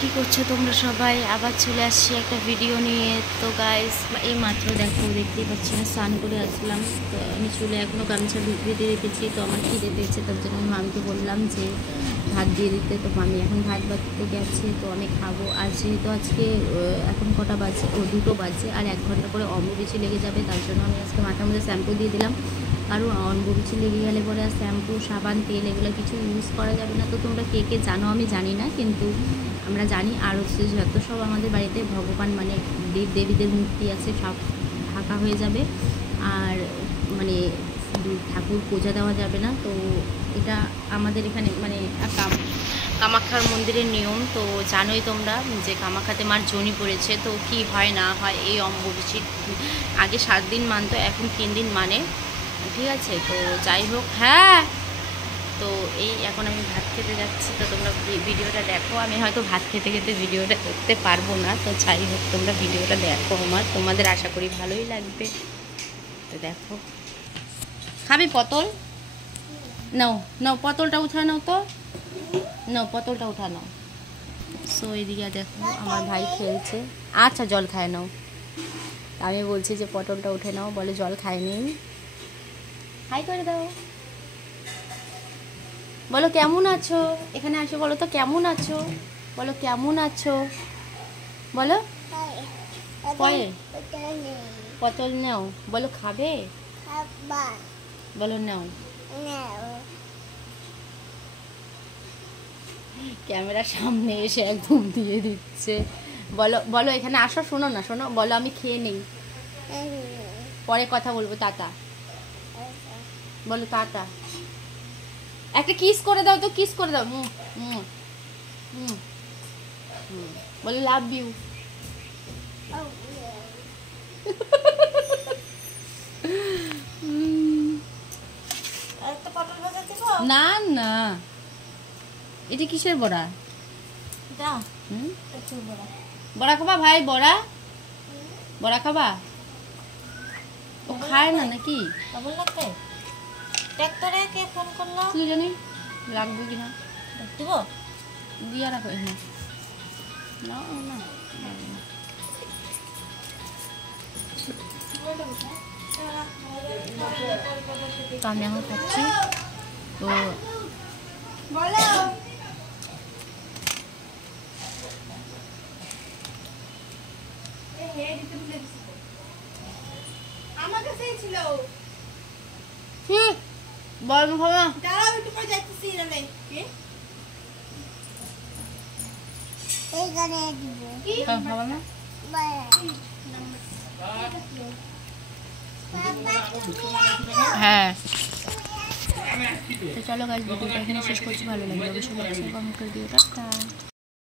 কি করছো তোমরা সবাই? আবার চলে আসছি একটা ভিডিও নিয়ে। তো গাইস, এই মাত্র দেখতেই পাচ্ছি না, স্নান করে আসলাম। তো আমি চুলে এখনও গামছা বেঁধে রেখেছি। তো আমার খিদে পেয়েছে, তার জন্য আমি মামিকে বললাম যে ভাত দিয়ে দিতে। তো মামি এখন ভাত বাড়তে গেছে, তো আমি খাবো। আর যেহেতু আজকে এখন কটা বাজে, 2টো বাজে, আর 1 ঘন্টা করে অম্বুবাচী লেগে যাবে, তার জন্য আমি আজকে মাথার মধ্যে শ্যাম্পু দিয়ে দিলাম। কারণ অম্বুবাচী লেগে গেলে পরে আর শ্যাম্পু, সাবান, তেল এগুলো কিছু ইউজ করা যাবে না। তো তোমরা কে কে জানো আমি জানি না, কিন্তু আমরা জানি। আর হচ্ছে যত সব আমাদের বাড়িতে ভগবান মানে দেব দেবীদের মূর্তি আছে, সব ঢাকা হয়ে যাবে। আর মানে ঠাকুর পূজা দেওয়া যাবে না। তো এটা আমাদের এখানে মানে কামাখ্যার মন্দিরের নিয়ম। তো জানোই তোমরা যে কামাখ্যাতে মার জনি পড়েছে। তো কি হয় না হয় এই অম্বুবাচীর আগে 7 দিন মানতো, এখন 3 দিন মানে, ঠিক আছে। তো যাই হোক, হ্যাঁ। তো এই এখন আমি ভাত খেতে যাচ্ছি। তো তোমরা ভিডিওটা দেখো। আমি হয়তো ভাত খেতে খেতে ভিডিওটা করতে পারবো না। তো যাই হোক, তোমরা ভিডিওটা দেখো, তোমাদের আশা করি ভালোই লাগবে। তো দেখো, খাবি পটল? নাও নাও, পটলটা উঠা নাও, তো নাও, পটলটা উঠা নাও। সো এদিকে দেখো আমার ভাই খেলছে। আচ্ছা, জল খায় নাও। আমি বলছি যে পটলটা উঠে নাও, বলে জল খায়নি। হাই করে দাও, বলো কেমন আছো। এখানে আসো, বলো তো কেমন আছো, বলো কেমন আছো, বলো। পটল নাও, বলো খাবে, বলো নাও। ক্যামেরার সামনে এসে একদম দিয়ে দিচ্ছে। বলো বলো, এখানে আসো, শোনো না, শোনো, বলো আমি খেয়ে নেই, পরে কথা বলবো, টাটা বলো, টাটা। একটা কিস করে দাও, তো কিস করে দাও। বলো লাভ ইউ। না না, এটা কিসের বড়া? বড়া খাবা ভাই? বড়া বড়া খাবা? ও খায় না নাকি? ট্রাক্টরে কে ফোন করলো? কি জানি লাগবে কিনা, দিব দিয়ে রাখো এখানে। না না, তো আমি এখন খাচ্ছি। তো বলো আমার কাছেই ছিল। বল খাবা? দাঁড়াও একটু পরে যাইতেছি রে। কি এই গানে দিব কি খাবা না? হ্যাঁ। তো চলো গাইস, ভিডিওটা এখানে শেষ করছি। ভালো লাগলে অবশ্যই লাইক শেয়ার কমেন্ট করে দিও। টাটা।